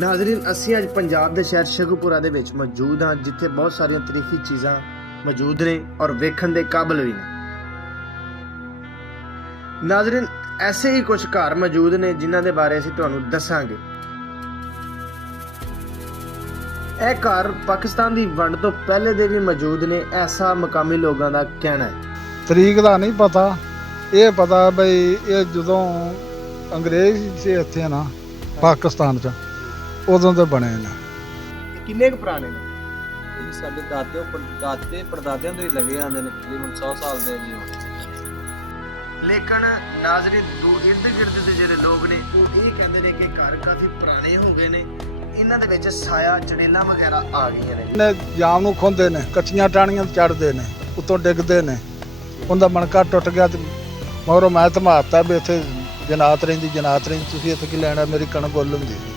ਨਾਜ਼ਰੀਨ, ਅਸੀਂ ਅੱਜ ਪੰਜਾਬ ਦੇ ਸ਼ਹਿਰ ਸ਼ੇਖੂਪੁਰਾ ਦੇ ਵਿੱਚ ਮੌਜੂਦ ਹਾਂ, ਜਿੱਥੇ ਬਹੁਤ ਸਾਰੀਆਂ ਤਾਰੀਖੀ ਚੀਜ਼ਾਂ ਮੌਜੂਦ ਨੇ ਔਰ ਵੇਖਣ ਦੇ ਕਾਬਲ ਵੀ ਨੇ। ਨਾਜ਼ਰੀਨ, ਐਸੇ ਹੀ ਕੁਝ ਘਰ ਮੌਜੂਦ ਨੇ ਜਿਨ੍ਹਾਂ ਦੇ ਬਾਰੇ ਅਸੀਂ ਤੁਹਾਨੂੰ ਦੱਸਾਂਗੇ। ਇਹ ਘਰ ਪਾਕਿਸਤਾਨ ਦੀ ਵੰਡ ਤੋਂ ਪਹਿਲੇ ਦੇ ਵੀ ਮੌਜੂਦ ਨੇ, ਐਸਾ ਮਕਾਮੀ ਲੋਕਾਂ ਦਾ ਕਹਿਣਾ ਹੈ। ਤਰੀਕ ਦਾ ਨਹੀਂ ਪਤਾ, ਇਹ ਪਤਾ ਬਈ ਇਹ ਜਦੋਂ ਅੰਗਰੇਜ਼ ਸੀ ਇੱਥੇ ਨਾ ਪਾਕਿਸਤਾਨ 'ਚ, ਉਦੋਂ ਦੇ ਬਣੇ ਨੇ। ਕਿੰਨੇ ਕੁ ਪੁਰਾਣੇ ਨੇ? ਇਹ ਸਾਡੇ ਦਾਦੇ ਪੜਦਾਦਿਆਂ ਤੋਂ ਹੀ ਲੱਗੇ ਆਉਂਦੇ ਨੇ, ਤਕਰੀਬਨ 100 ਸਾਲ ਦੇ ਜੀ। ਲੇਕਿਨ ਨਾਜ਼ਰੀਨ, ਇਰਦ ਗਿਰਦ ਦੇ ਜਿਹੜੇ ਲੋਕ ਨੇ ਉਹ ਇਹ ਕਹਿੰਦੇ ਨੇ ਕਿ ਘਰ ਕਾਫੀ ਪੁਰਾਣੇ ਹੋ ਗਏ ਨੇ, ਇਹਨਾਂ ਦੇ ਵਿੱਚ ਸਾਇਆ ਚੜੇਲਾਂ ਵਗੈਰਾ ਆ ਗਈਆਂ ਨੇ। ਇਹਨੇ ਜਾਮ ਨੂੰ ਖੋਂਦੇ ਨੇ, ਕੱਚੀਆਂ ਟਾਹਣੀਆਂ ਚੜਦੇ ਨੇ, ਉੱਤੋਂ ਡਿੱਗਦੇ ਨੇ, ਉਹਦਾ ਮਣਕਾ ਟੁੱਟ ਗਿਆ ਤੇ ਮਗਰੋਂ ਮੈਂ ਧਮਾਤਾ ਵੀ ਇੱਥੇ ਜਨਾਤ ਰਹਿੰਦੀ, ਤੁਸੀਂ ਇੱਥੇ ਕੀ ਲੈਣਾ, ਮੇਰੀ ਕਣਕ ਗੁੱਲ ਹੁੰਦੀ ਸੀ।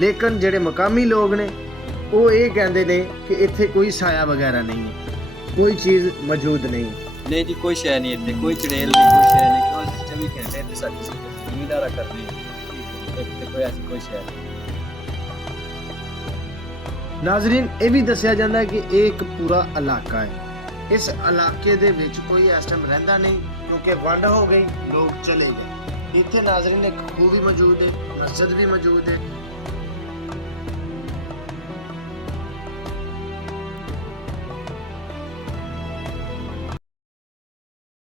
ਲੇਕਿਨ ਜਿਹੜੇ ਮਕਾਮੀ ਲੋਕ ਨੇ ਉਹ ਇਹ ਕਹਿੰਦੇ ਨੇ ਕਿ ਇੱਥੇ ਕੋਈ ਸਾਇਆ ਵਗੈਰਾ ਨਹੀਂ ਹੈ, ਕੋਈ ਚੀਜ਼ ਮੌਜੂਦ ਨਹੀਂ। ਨਹੀਂ ਜੀ, ਕੋਈ ਸ਼ੈ ਨਹੀਂ ਇੱਥੇ, ਕੋਈ ਚੜੇਲ ਨਹੀਂ, ਕੋਈ ਸ਼ੈ ਨਹੀਂ। ਕਿਉਂ 24 ਘੰਟੇ ਇੱਥੇ ਸਾਡੀ ਜ਼ਿਮੀਂਦਾਰਾ ਕਰਦੇ ਇੱਥੇ ਕੋਈ ਐਸੀ ਕੋਈ ਸ਼ੈ ਨਹੀਂ। ਨਾਜ਼ਰੀਨ, ਇਹ ਵੀ ਦੱਸਿਆ ਜਾਂਦਾ ਹੈ ਕਿ ਇਹ ਇੱਕ ਪੂਰਾ ਇਲਾਕਾ ਹੈ। ਇਸ ਇਲਾਕੇ ਦੇ ਵਿੱਚ ਕੋਈ ਇਸ ਟਾਈਮ ਰਹਿੰਦਾ ਨਹੀਂ, ਕਿਉਂਕਿ ਵੰਡ ਹੋ ਗਈ, ਲੋਕ ਚਲੇ ਗਏ। ਇੱਥੇ ਨਾਜ਼ਰੀਨ ਇੱਕ ਖੂਹ ਵੀ ਮੌਜੂਦ ਹੈ, ਮਸਜਿਦ ਵੀ ਮੌਜੂਦ ਹੈ।